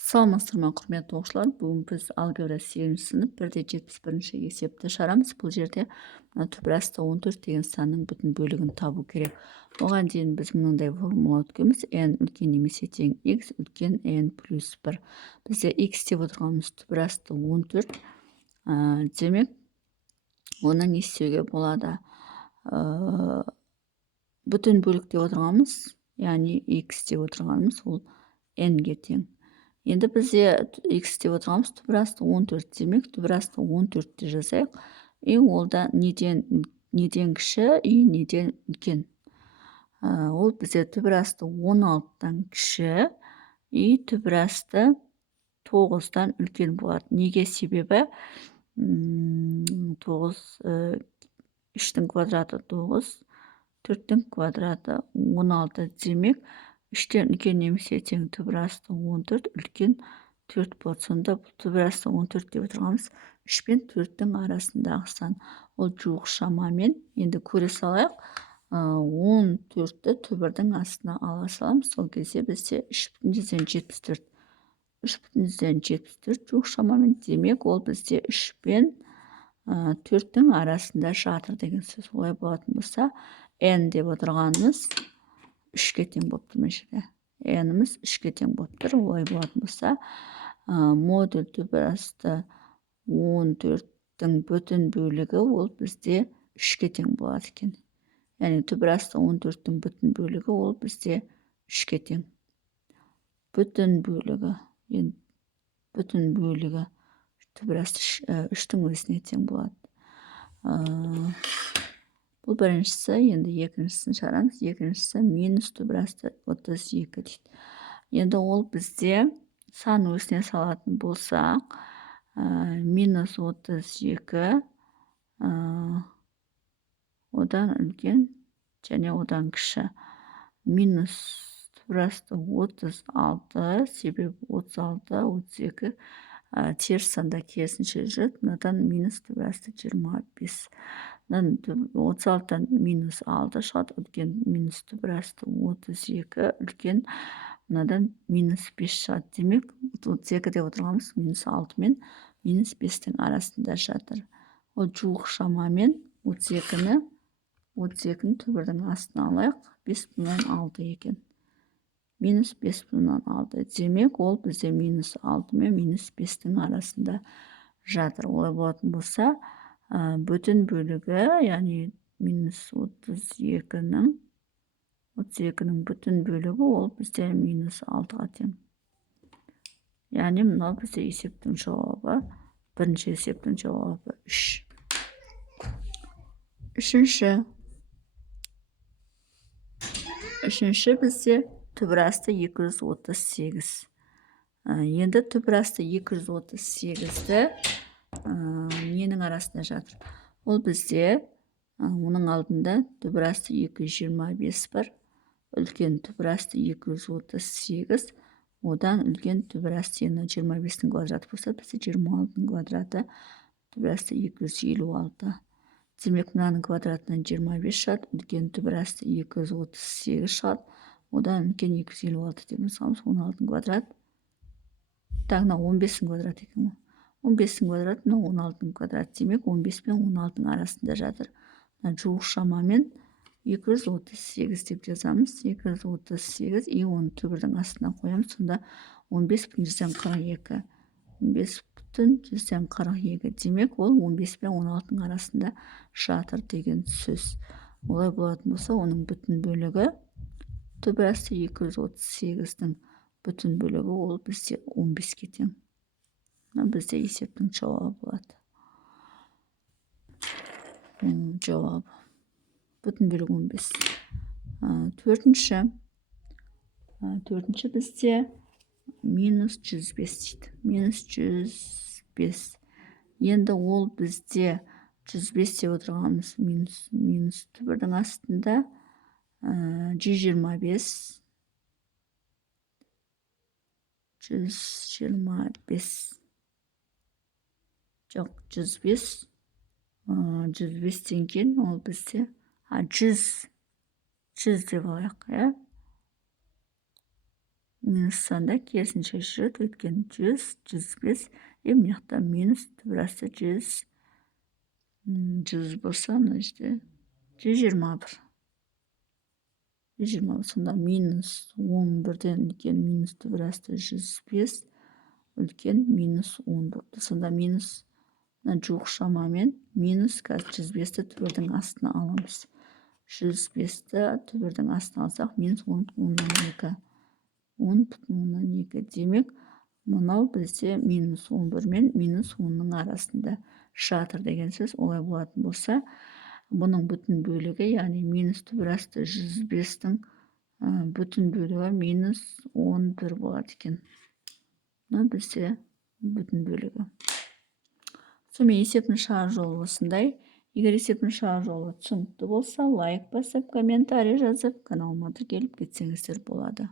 Саламатсыздар ма, құрметті оқушылар. Бүгін біз алгебра 8-ші сынып 1-71 есепті шығарамыз. Бұл жерде түбір асты 14 деген санның бүтін бөлігін табу керек. Оған дейін біз мынандай формула өткенбіз. n үлкен немесе тең x үлкен n плюс 1. Бізде x деп отырғанымыз түбір асты 14. Демек, оны не істеуге болады? Бүтін бөлік деп отырғанымыз, яғни x деп отырғанымыз ол n-ге тең. Енді бізде x деп отырғанымыз түбір асты 14, демек түбір асты 14-те жазайық. Ол да неден кіші, неден үлкен. Ол бізде түбір асты 16-тан кіші, түбір асты 9-тан үлкен болады. Неге? Себебі 3-тің квадраты 9, 4-тің квадраты 16, демек 3-тен үлкен немесе тең түбір асты 14, үлкен 4 болады. Сонда түбір асты 14 деп отырғанымыз 3 пен 4-тің арасындағы сан. Ол жуық шамамен, енді көре салайық, 14-ті түбірдің астына ала саламыз. Сол кезде бізде 3,74. 3,74 жуық шамамен, демек ол бізде 3 пен 4-тің арасында жатыр деген сөз. Олай болатын болса, n деп отырғанымыз 3-ке тең болып тұр ма жерде? n-іміз 3-ке тең болып тұр. Олай болатын болса, модуль түбір асты 14-тің бүтін бөлігі ол бізде 3-ке тең болады екен. Яғни түбір асты 14-тің бүтін бөлігі ол бізде 3-ке тең. Бүтін бөлігі түбір асты 3-тің өзіне тең болады. Бұл біріншісі, енді екіншісін шығарамыз. Екіншісі минус түбір асты 32 дейді. Енді ол бізде сан өзіне салатын болсақ, минус 32 одан үлкен және одан кіші. Минус түбір асты 36, себебі 36, 32 теріс санда керісінше жүреді. Мынадан минус түбір асты 25. 36-тан минус 6 шығады, үлкен минус түбір асты 32, үлкен мынадан минус 5 шығады. Демек, 32 деп отырғанымыз минус 6 мен минус 5-тің арасында жатыр. Ол жуық шамамен 32-ні түбірдің астына алайық, 5,6 екен. Минус 5,6. Демек, ол бізде минус 6 мен минус 5-тің арасында жатыр. Олай болатын болса, бүтін бөлігі, яғни минус 32-нің бүтін бөлігі ол бізде минус 6-ға тең. Яғни мынау бізде есептің жауабы, бірінші есептің жауабы 3. Үшінші бізде түбір асты 238. Енді түбір асты 238-ді ненің арасында жатыр? Ол бізде оның алдында түбір асты 225 бар, үлкен түбір асты 238, одан үлкен түбір асты 25-тің квадраты болса, бізде 26-тың квадраты түбір асты 256. Демек, мынаның квадратынан 25 шығады, үлкен түбір асты 238 шығады, одан үлкен 256 деп мысалымыз, 16-тың квадрат. Тағына 15-тің квадрат екен. 15-тің квадрат, 16-тың квадрат. Демек, 15 пен 16-тың арасында жатыр. Жуық шамамен 238 деп жазамыз. 238, оны түбірдің астына қоямыз. Сонда 15,42. 15,42. Демек, ол 15 пен 16-тың арасында жатыр деген сөз. Олай болатын болса, оның бүтін бөлігі түбір асты 238-дің бүтін бөлігі ол бізде 15-ке тең. Бізде есептің жауабы болады. Жауабы. Бүтін бөлігі 15. Төртінші бізде минус 105 дейді. Минус 105. Енді ол бізде 105 деп отырғанымыз минус түбірдің астында 125. 125. Жоқ, 105. 105-тен кейін ол бізде 100 деп алайық, минус санда керісінше жүреді, өйткені 100, 105, мына жақта минус түбір асты 100 болса, мына жерде 121. 120, сонда минус 11-ден үлкен минус түбір асты 105, үлкен минус 10 болды. Сонда минус жуық шамамен минус қазір 105-ті түбірдің астына аламыз. 105-ті түбірдің астына алсақ, минус 10,2. 10,2. Демек, мынау бізде минус 11 мен минус 10-ның арасында жатыр деген сөз. Олай болатын болса, бұның бүтін бөлігі, яғни минус түбір асты 105-тің бүтін бөлігі минус 11 болады екен. Мына бізде бүтін бөлігі. Сонымен есептің шығару жолы осындай. Егер есептің шығару жолы түсінікті болса, лайк басып, комментарий жазып, каналыма тіркеліп кетсеңіздер болады.